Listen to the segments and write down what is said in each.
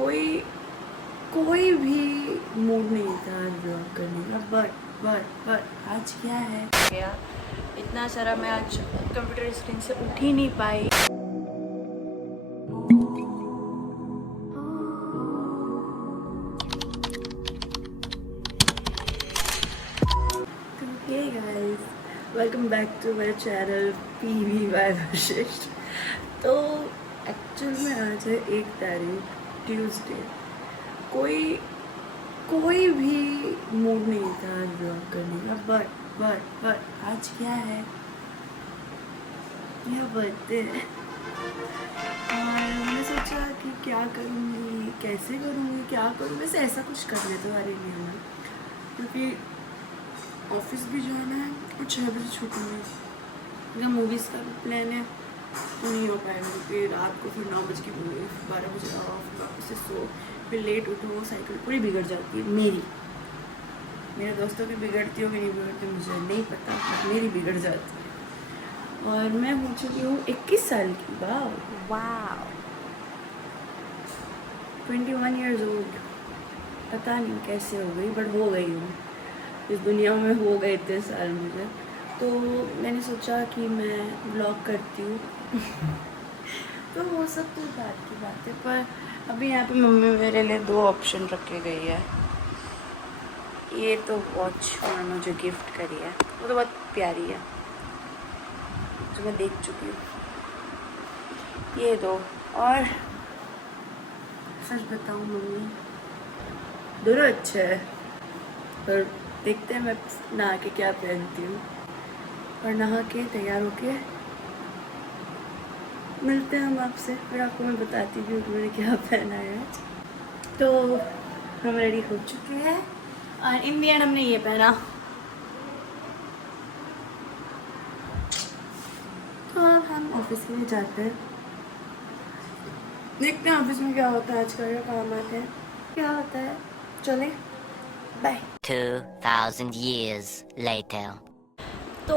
कोई कोई भी मूड नहीं था ब्लॉग करने का, बट आज क्या है गया इतना सारा। मैं आज कंप्यूटर स्क्रीन से उठ ही नहीं पाई। तो hey guys, welcome back to my channel PV by Vashishtha. तो एक्चुअल में आज है 1 तारीख ट्यूसडे। कोई भी मूड नहीं था ब्लॉग करने का, बट आज क्या है, यह बर्थडे है और मैंने सोचा कि क्या करूँगी, कैसे करूँगी, क्या करूँ। वैसे ऐसा कुछ कर लेते तो अरे नहीं है, क्योंकि ऑफिस भी जाना है और 6 बजे छुट्टी है। अगर मूवीज़ का भी प्लान है तो नहीं हो पाएगा, क्योंकि रात को फिर 9 बजे की मूवी, 12 बजे आओ, फिर वापस से सो, फिर लेट उठो, वो साइकिल पूरी बिगड़ जाती है मेरी। मेरे दोस्तों की बिगड़ती होगी नहीं बिगड़ती मुझे नहीं पता, बट मेरी बिगड़ जाती है। और मैं हो चुकी हूँ 21 साल की। वाह 21 ईयर्स ओल्ड। पता नहीं कैसे हो गई, बट हो गई हूँ। इस दुनिया में हो गए इतने साल मुझे। तो मैंने सोचा कि मैं ब्लॉग करती हूँ तो वो सब तो बात की बात है। पर अभी यहाँ पे मम्मी मेरे लिए 2 ऑप्शन रखे गई है। ये तो वॉच और मुझे गिफ्ट करी है, वो तो बहुत प्यारी है, जो मैं देख चुकी हूँ। ये दो, और सच बताऊँ मम्मी, दोनों अच्छे हैं। पर देखते हैं मैं नहा के क्या पहनती हूँ, और नहा के तैयार होके मिलते हैं हम आपसे। फिर आपको मैं बताती हूँ कि मैंने क्या पहना है आज। तो हम रेडी हो चुके हैं और इन दी एंड हमने ये पहना। तो अब हम ऑफिस के लिए जाते हैं, देखते हैं ऑफिस में क्या होता है। आज का क्या काम आते हैं, क्या होता है। चले, बाय। 2000 years later. तो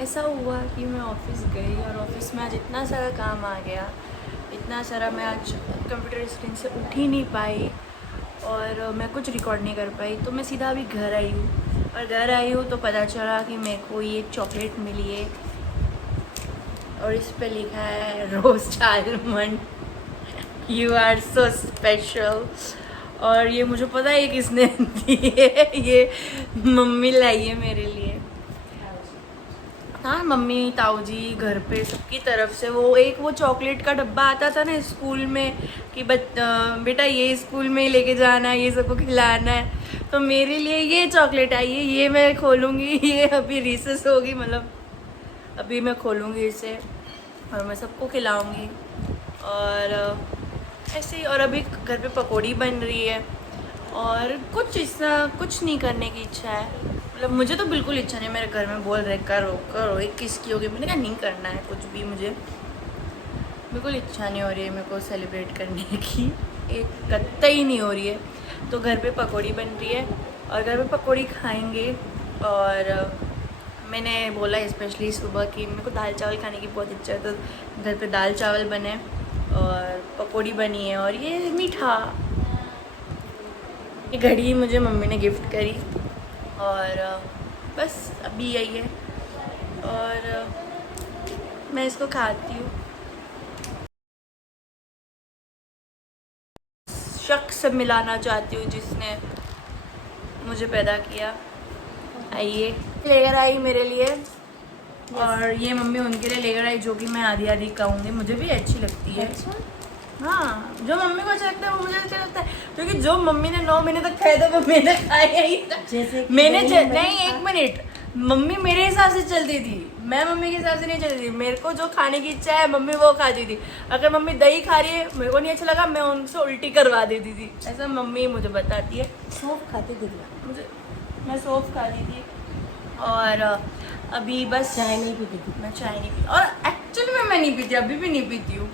ऐसा हुआ कि मैं ऑफिस गई और ऑफिस में आज इतना सारा काम आ गया, इतना सारा। मैं आज कंप्यूटर स्क्रीन से उठ ही नहीं पाई और मैं कुछ रिकॉर्ड नहीं कर पाई। तो मैं सीधा अभी घर आई हूँ, और घर आई हूँ तो पता चला कि मेरे को ये चॉकलेट मिली है और इस पे लिखा है roast almond, you are so special. और ये मुझे पता है किसने दी है, ये मम्मी लाई है मेरे लिए। हाँ, मम्मी, ताऊ जी, घर पे सबकी तरफ से। वो चॉकलेट का डब्बा आता था ना स्कूल में कि बेटा ये स्कूल में ही लेके जाना है, ये सबको खिलाना है। तो मेरे लिए ये चॉकलेट आई है, ये मैं खोलूँगी। ये अभी रिसेस होगी, मतलब अभी मैं खोलूँगी इसे और मैं सबको खिलाऊँगी। और ऐसे ही। और अभी घर पे पकौड़ी बन रही है और कुछ नहीं करने की इच्छा है। मतलब मुझे तो बिल्कुल इच्छा नहीं। मेरे घर में बोल रहे करो 21 की होगी, मैंने कहा नहीं करना है कुछ भी। मुझे बिल्कुल इच्छा नहीं हो रही है मेरे को सेलिब्रेट करने की, एक कतई नहीं हो रही है। तो घर पे पकौड़ी बन रही है और घर पे पकौड़ी खाएंगे। और मैंने बोला स्पेशली सुबह कि मेरे को दाल चावल खाने की बहुत इच्छा है, तो घर पे दाल चावल बने और पकौड़ी बनी है और ये मीठा। ये घड़ी मुझे मम्मी ने गिफ्ट करी और बस अभी आई है और मैं इसको खाती हूँ। शख्स से मिलाना चाहती हूँ जिसने मुझे पैदा किया। आइए, लेकर आई मेरे लिए। और ये मम्मी उनके लिए लेकर आई, जो कि मैं आधी आधी खाऊंगी, मुझे भी अच्छी लगती है। हाँ, जो मम्मी को अच्छा लगता है वो मुझे अच्छा लगता है, क्योंकि जो मम्मी ने 9 महीने तक खाए थे वो मैंने खाया ही था। मैंने नहीं, 1 मिनट, मम्मी मेरे हिसाब से चलती थी, मैं मम्मी के हिसाब से नहीं चलती थी। मेरे को जो खाने की इच्छा है मम्मी वो खाती थी। अगर मम्मी दही खा रही है, मेरे को नहीं अच्छा लगा, मैं उनसे उल्टी करवा देती थी। ऐसा मम्मी मुझे बताती है। सौंफ खाते थे मुझे, मैं सौंफ खाती थी। और अभी बस चाय नहीं पीती थी। मैं चाय नहीं पीती, और एक्चुअली में मैं नहीं पीती, अभी भी नहीं पीती हूँ।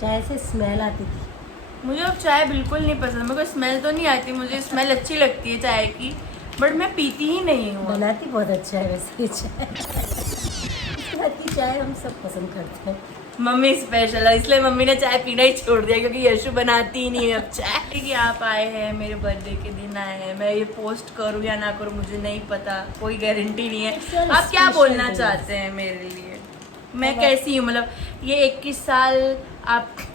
चाय से स्मेल आती थी। मुझे अब चाय बिल्कुल नहीं पसंद। मेरे को स्मेल तो नहीं आती, मुझे स्मेल अच्छी लगती है चाय की, बट मैं पीती ही नहीं हूँ। बनाती बहुत अच्छा है वैसे ये चाय। इसके बाद की चाय हम सब पसंद करते हैं। मम्मी स्पेशल है, इसलिए मम्मी ने चाय पीना ही छोड़ दिया क्योंकि यशु बनाती ही नहीं है अब चाय। कि आप आए हैं मेरे बर्थडे के दिन आए हैं, मैं ये पोस्ट करूँ या ना करूँ मुझे नहीं पता, कोई गारंटी नहीं है। आप क्या बोलना चाहते हैं मेरे लिए, मैं कैसी हूँ, मतलब ये 21 साल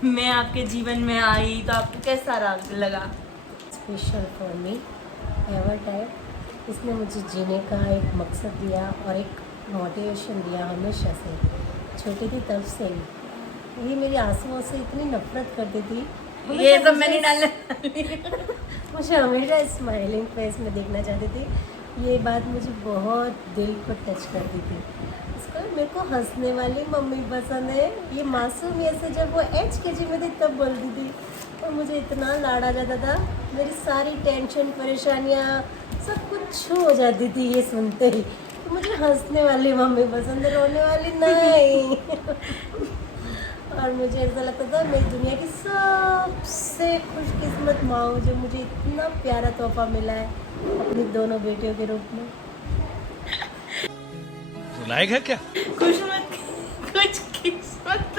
मैं आपके जीवन में आई तो आपको कैसा लगा? Special for me ever time. इसने मुझे जीने का एक मकसद दिया और एक मोटिवेशन दिया हमेशा से, छोटी थी तब से ही। ये मेरी आंसुओं से इतनी नफरत करती थी, ये सब मैंने डालने मुझे हमेशा स्माइलिंग फेस में देखना चाहती थी। ये बात मुझे बहुत दिल को टच करती थी। इसको मेरे को हंसने वाली मम्मी पसंद है। ये मासूम ऐसे जब वो HKG में थी तब बोलती थी और मुझे इतना लाड़ा जाता था, मेरी सारी टेंशन परेशानियाँ सब कुछ छू हो जाती थी ये सुनते ही। तो मुझे हंसने वाली मम्मी पसंद है, रोने वाली नहीं। और मुझे ऐसा लगता था मेरी दुनिया की सबसे खुशकिस्मत माँ हूँ जो मुझे इतना प्यारा तोहफा मिला है अपनी दोनों बेटियों के रूप में। सुनाएगा क्या? कुछ किस्मत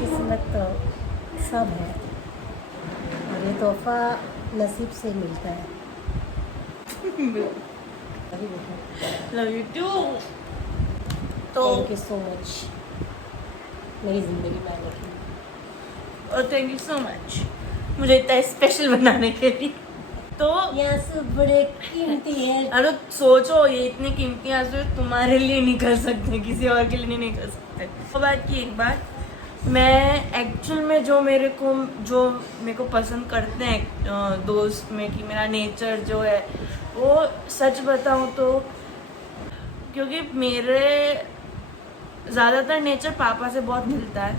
किस्मत तो सब है और ये तोहफा नसीब से मिलता है। Love you too. तो थैंक यू सो मच मेरी ज़िंदगी में आने के लिए। और थैंक यू सो मच मुझे इतना स्पेशल बनाने के लिए। तो यहाँ से बड़े कीमती है। अरे सोचो ये इतने कीमती आंसू तुम्हारे लिए निकल सकते, किसी और के लिए नहीं निकल सकते। तो बात की एक बात, मैं एक्चुअल में जो मेरे को पसंद करते हैं दोस्त में कि मेरा नेचर जो है वो सच बताऊं तो, क्योंकि मेरे ज़्यादातर नेचर पापा से बहुत मिलता है।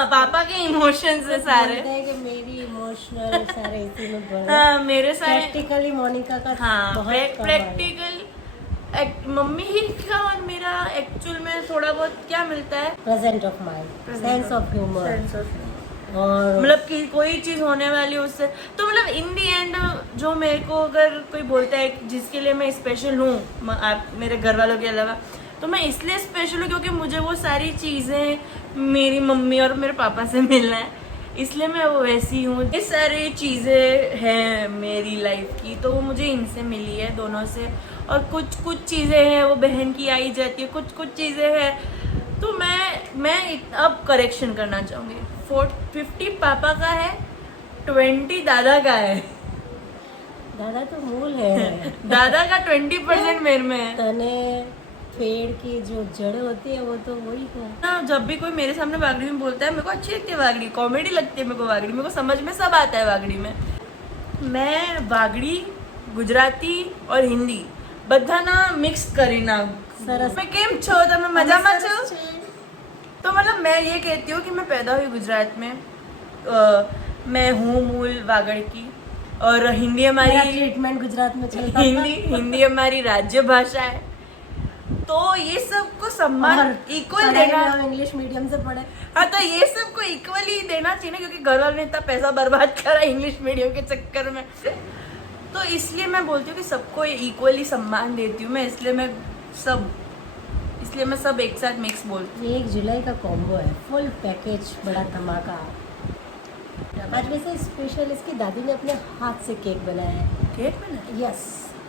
पापा के इमोशंस है सारे, है कि मेरी इमोशनल सारे इसी में बढ़ हाँ मेरे सारे प्रैक्टिकली मोनिका का हाँ बहुत कम है। प्रैक्टिकल मम्मी ही का और मेरा एक्चुअल में थोड़ा बहुत क्या मिलता है, present of mind, sense of humour sense of, और मतलब कि कोई चीज़ होने वाली है उससे तो मतलब इन दी एंड जो मेरे को अगर कोई बोलता है जिसके लिए मैं स्पेशल हूँ आप मेरे घर वालों के अलावा, तो मैं इसलिए स्पेशल हूँ क्योंकि मुझे वो सारी चीज़ें मेरी मम्मी और मेरे पापा से मिलना है, इसलिए मैं वो वैसी हूँ। ये सारी चीज़ें हैं मेरी लाइफ की तो वो मुझे इनसे मिली है दोनों से, और कुछ चीज़ें हैं वो बहन की आई जाती है, कुछ चीज़ें हैं तो मैं अब करेक्शन करना चाहूँगी। 50 पापा का है, 20 दादा का है। दादा तो मूल है। दादा का 20% मेरे में है तने पेड़ की जो जड़ होती है वो तो वही है ना। जब भी कोई मेरे सामने वागड़ी में बोलता है मेरे को अच्छी लगती है वागड़ी, कॉमेडी लगती है मेरे को वागड़ी, मेरे को समझ में सब आता है वागड़ी में। मैं वागड़ी, गुजराती और हिंदी बधाना मिक्स करी ना सरस। मैं केम छो તમે મજામાં છો? तो मतलब मैं ये कहती हूँ कि मैं पैदा हुई गुजरात में, मैं हूँ मूल वागड़ की, और हिंदी मेरा हमारी ट्रीटमेंट गुजरात में चलता था। हिंदी हमारी राज्य भाषा है, तो ये सबको सम्मान इक्वल पढ़ाई देना। में हम इंग्लिश मीडियम से पढ़े। हाँ तो ये सबको इक्वली देना चाहिए ना, क्योंकि घर वालों ने इतना पैसा बर्बाद करा इंग्लिश मीडियम के चक्कर में, तो इसलिए मैं बोलती हूँ कि सबको इक्वली सम्मान देती हूँ मैं, इसलिए मैं सब एक साथ मिक्स बोलती ये 1 जुलाई का कॉम्बो है, फुल पैकेज, बड़ा धमाका। आज वैसे स्पेशल इसकी दादी ने अपने हाथ से केक बनाया है। हूँ। केक में यस,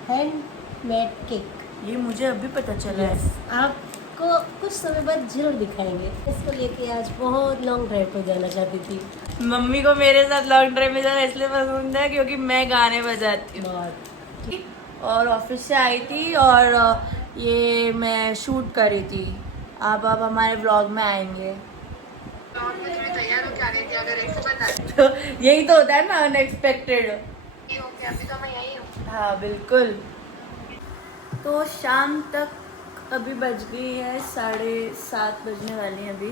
हैंडमेड केक। ये मुझे अभी पता चला है। यस, आपको कुछ समय बाद जरूर दिखाएंगे। इसको लेके आज बहुत लॉन्ग ड्राइव पे जाना चाहती थी। मम्मी को मेरे साथ लॉन्ग ड्राइव में जाना इसलिए पसंद है क्योंकि मैं गाने बजाती हूँ, बहुत और ऑफिस से आई थी और ये मैं शूट करी थी। अब हमारे व्लॉग में आएंगे। तो यही तो होता है ना अनएक्सपेक्टेड। हाँ बिल्कुल। तो शाम तक अभी बज गई है 7:30 बजने वाली हैं अभी,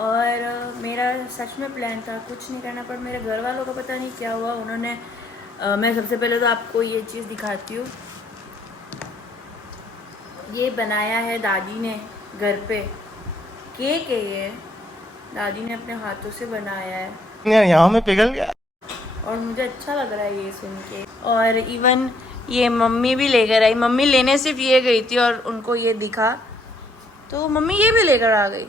और मेरा सच में प्लान था कुछ नहीं करना, पर मेरे घर वालों को पता नहीं क्या हुआ, उन्होंने मैं सबसे पहले तो आपको ये चीज़ दिखाती हूँ। ये बनाया है दादी ने घर पे, केक है ये, दादी ने अपने हाथों से बनाया है यहाँ में पिघल गया। और मुझे अच्छा लग रहा है ये सुन के। और इवन ये मम्मी भी लेकर आई, मम्मी लेने सिर्फ ये गई थी और उनको ये दिखा तो मम्मी ये भी लेकर आ गई।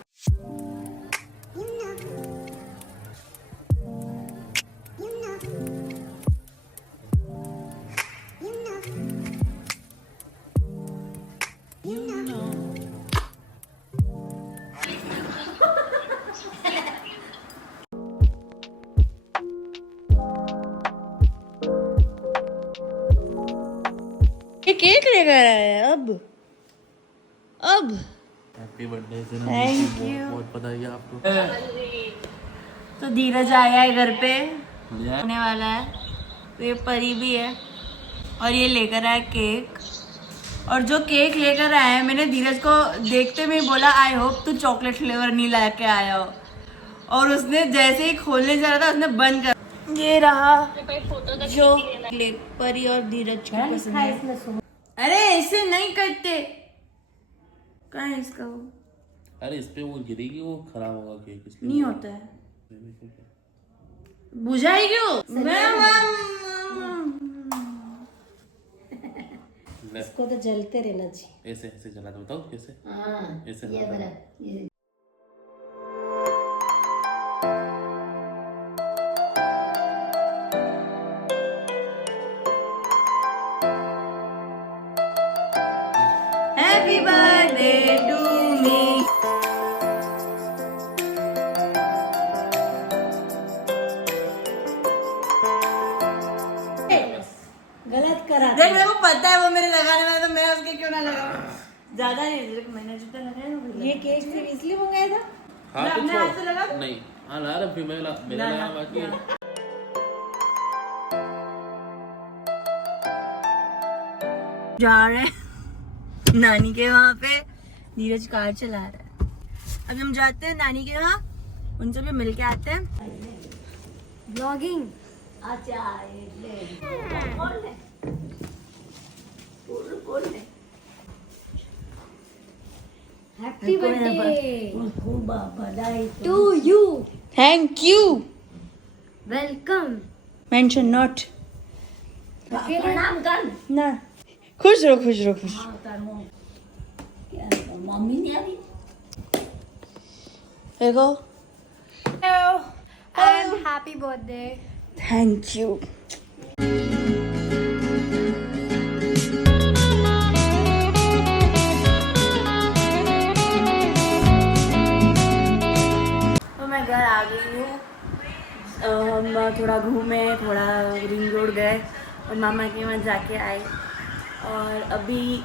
ये केक लेकर आया है अब हैप्पी बर्थडे से Thank you. बहुत बधाई है आपको। तो धीरज आया है घर पे, होने वाला है। तो ये परी भी है और ये लेकर आया केक। और जो केक लेकर आया है, मैंने धीरज को देखते में ही बोला आई होप तू चॉकलेट फ्लेवर नहीं ला के आया हो। और उसने जैसे ही खोलने जा रहा था उसने बंद कर। ये रहा जो परी और धीरज की पसंद है। अरे ऐसे नहीं करते, कहाँ है इसका वो? अरे इस पे वो गिरेगी, वो खराब होगा केक, इसलिए नहीं होता है, बुझाई क्यों? इसको तो जलते रहना चाहिए। ऐसे ऐसे जला दो, बताओ कैसे? हाँ ऐसे ये जला बड़ा दो। ये Happy birthday to me. गलत करा। देख मेरे को पता है वो मेरे लगाने वाला, तो मैं उसके क्यों ना लगाऊं? ज्यादा नहीं, देख मैंने जितना लगाया वो ये केक फिर इसलिए मंगाया था। हाँ मैं तो अपने हाथ से लगा दूं? नहीं, हाँ ला रहा, फिर मेरा लगाना बाकी है। जा रहे हैं नानी के वहाँ पे। नीरज कार चला रहा है। अभी हम जाते हैं नानी के वहाँ, उनसे भी मिल के आते हैं। ब्लॉगिंग हैप्पी बर्थडे बधाई to you. Thank you. Welcome. Mention not. प्रणाम कर। ना खुश रहो, खुश रहो, खुश। मम्मी ने अभी देखो। And happy birthday. Thank you. तो मैं घर आ गई हूँ। हम थोड़ा घूमे, थोड़ा रिंग रोड गए और मामा के वहाँ जाके आए। और अभी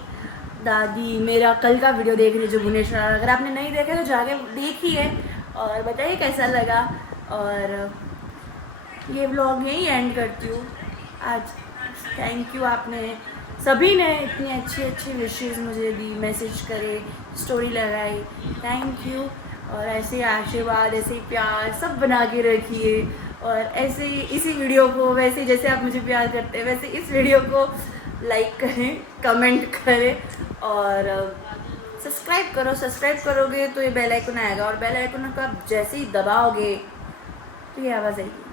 दादी मेरा कल का वीडियो देख रही है जो भुवनेश्वर। अगर आपने नहीं देखा तो जाके देखिए और बताइए कैसा लगा। और ये व्लॉग यहीं एंड करती हूँ आज। थैंक यू, आपने सभी ने इतनी अच्छी अच्छी विशेज़ मुझे दी, मैसेज करे, स्टोरी लगाई। Thank you. और ऐसे ही आशीर्वाद, ऐसे ही प्यार सब बना के रखिए। और ऐसे ही इसी वीडियो को, वैसे जैसे आप मुझे प्यार करते हैं वैसे इस वीडियो को लाइक करें, कमेंट करें और सब्सक्राइब करो। सब्सक्राइब करोगे तो ये बेल आइकन आएगा और बेल आइकन को आप जैसे ही दबाओगे तो ये आवाज़ आएगी।